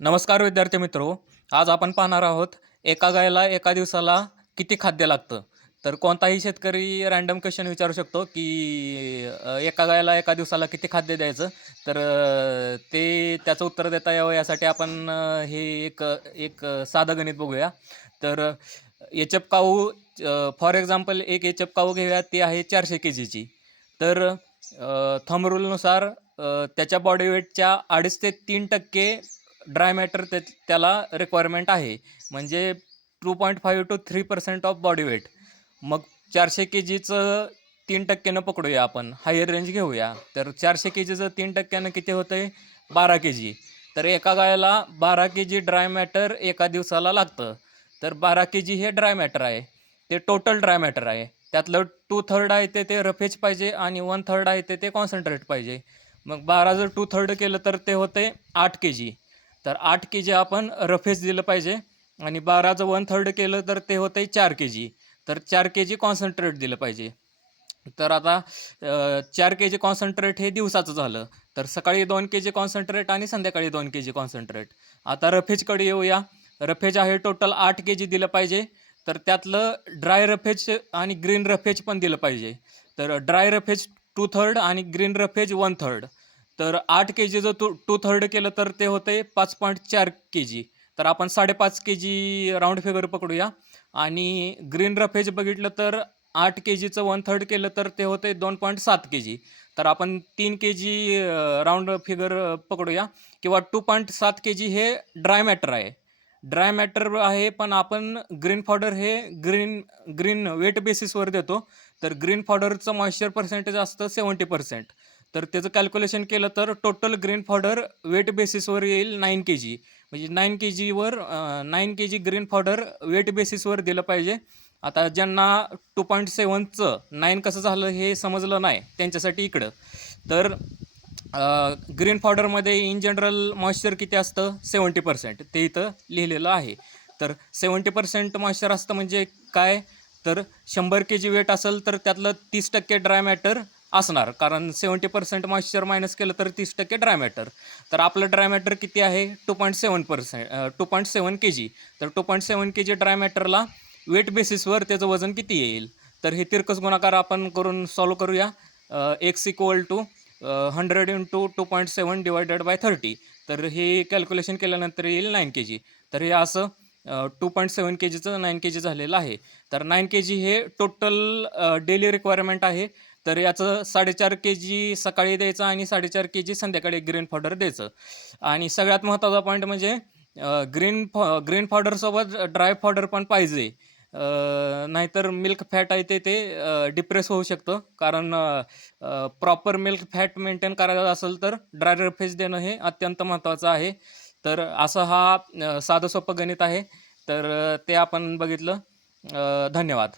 नमस्कार विद्यार्थी मित्रो. आज आपण पाहणार आहोत एका गायला एका दिवसाला किती खाद्य लागतं. तर कोणताही शेतकरी रँडम क्वेश्चन विचारू शकतो की एका गायला एका दिवसाला किती खाद्य द्यायचं. तर ते त्याचं उत्तर देता यावं यासाठी आपण हे एक एक साधं गणित बघूया. तर एचएफ काऊ फॉर एक्झाम्पल एक एचएफ काऊ घेऊया, ती आहे 400 kg ची. तर थंब रूलनुसार त्याच्या बॉडी वेटच्या 2.5 ते 3% ड्राय मॅटर त्याला रिक्वायरमेंट आहे. म्हणजे 2.5 to 3% ऑफ बॉडी वेट. मग 400 kgचं 3%नं पकडूया, आपण हायर रेंज घेऊया. तर 400 kgचं 3%नं किती होतंय? 12 kg. तर एका गायला 12 kg ड्राय मॅटर एका दिवसाला लागतं. तर 12 kg हे ड्राय मॅटर आहे, ते टोटल ड्राय मॅटर आहे. त्यातलं 2/3 आहे ते रफेज पाहिजे आणि 1/3 आहे ते कॉन्सन्ट्रेट पाहिजे. मग 12 जर 2/3 केलं तर ते होते 8 kg. तर 8 kg आपण रफेज दिलं पाहिजे आणि 12चं 1/3 केलं तर ते होते 4 kg. तर 4 kg कॉन्सन्ट्रेट दिलं पाहिजे. तर आता 4 kg कॉन्सन्ट्रेट हे दिवसाचं झालं. तर सकाळी 2 kg कॉन्सन्ट्रेट आणि संध्याकाळी 2 kg कॉन्सन्ट्रेट. आता रफेजकडे येऊया. रफेज आहे टोटल 8 kg दिलं पाहिजे. तर त्यातलं ड्राय रफेज आणि ग्रीन रफेज पण दिलं पाहिजे. तर ड्राय रफेज 2/3 आणि ग्रीन रफेज 1/3. तर 8 kg जर 2/3 केलं तर ते होते 5.4 kg. तर आपण 5.5 kg राऊंड फिगर पकडूया. आणि ग्रीन रफेज बघितलं तर 8 kgचं 1/3 केलं तर ते होते 2.7 kg. तर आपण 3 kg राऊंड फिगर पकडूया, किंवा 2.7 kg हे ड्राय मॅटर आहे. ड्राय मॅटर आहे, पण आपण ग्रीन पावडर हे ग्रीन वेट बेसिसवर देतो. तर ग्रीन पावडरचं मॉइश्चर पर्सेंटेज असतं 70%. तर त्याचं कॅल्क्युलेशन केलं तर टोटल ग्रीन पावडर वेट बेसिसवर येईल 9 kg. म्हणजे 9 kgवर 9 kg ग्रीन पावडर वेट बेसिसवर दिलं पाहिजे. आता ज्यांना 2.7चं 9 कसं झालं हे समजलं नाही, त्यांच्यासाठी इकडं. तर ग्रीन पावडरमध्ये इन जनरल मॉइश्चर किती असतं? 70%. ते इथं लिहिलेलं आहे. तर 70% मॉइश्चर असतं म्हणजे काय? तर 100 kg वेट असेल तर त्यातलं 30% ड्राय मॅटर असणार, कारण 70% मॉइश्चर मायनस केलं तर 30% ड्राय मॅटर. तर आपलं ड्राय मॅटर किती आहे? 2.7 kg. तर 2.7 kg ड्राय मॅटरला वेट बेसिसवर त्याचं वजन किती येईल? तर हे तिरकस गुणाकार आपण करून सॉल्व करूया. x equal to 100 into 2.7 divided by 30. तर हे कॅल्क्युलेशन केल्यानंतर येईल 9 kg. तर हे असं 2.7 kgचं 9 kg झालेलं आहे. तर 9 kg हे टोटल डेली रिक्वायरमेंट आहे. तर याचं 4.5 kg सकाळी द्यायचं आणि 4.5 kg संध्याकाळी ग्रीन पावडर द्यायचं. आणि सगळ्यात महत्त्वाचा पॉईंट म्हणजे ग्रीन पावडरसोबत ड्राय पावडर पण पाहिजे. नाहीतर मिल्क फॅट आहे ते डिप्रेस होऊ शकतं. कारण प्रॉपर मिल्क फॅट मेंटेन करायचं असेल तर ड्राय रफेज देणं हे अत्यंत महत्त्वाचं आहे. तर असं हा साधं सोपं गणित आहे. तर ते आपण बघितलं. धन्यवाद.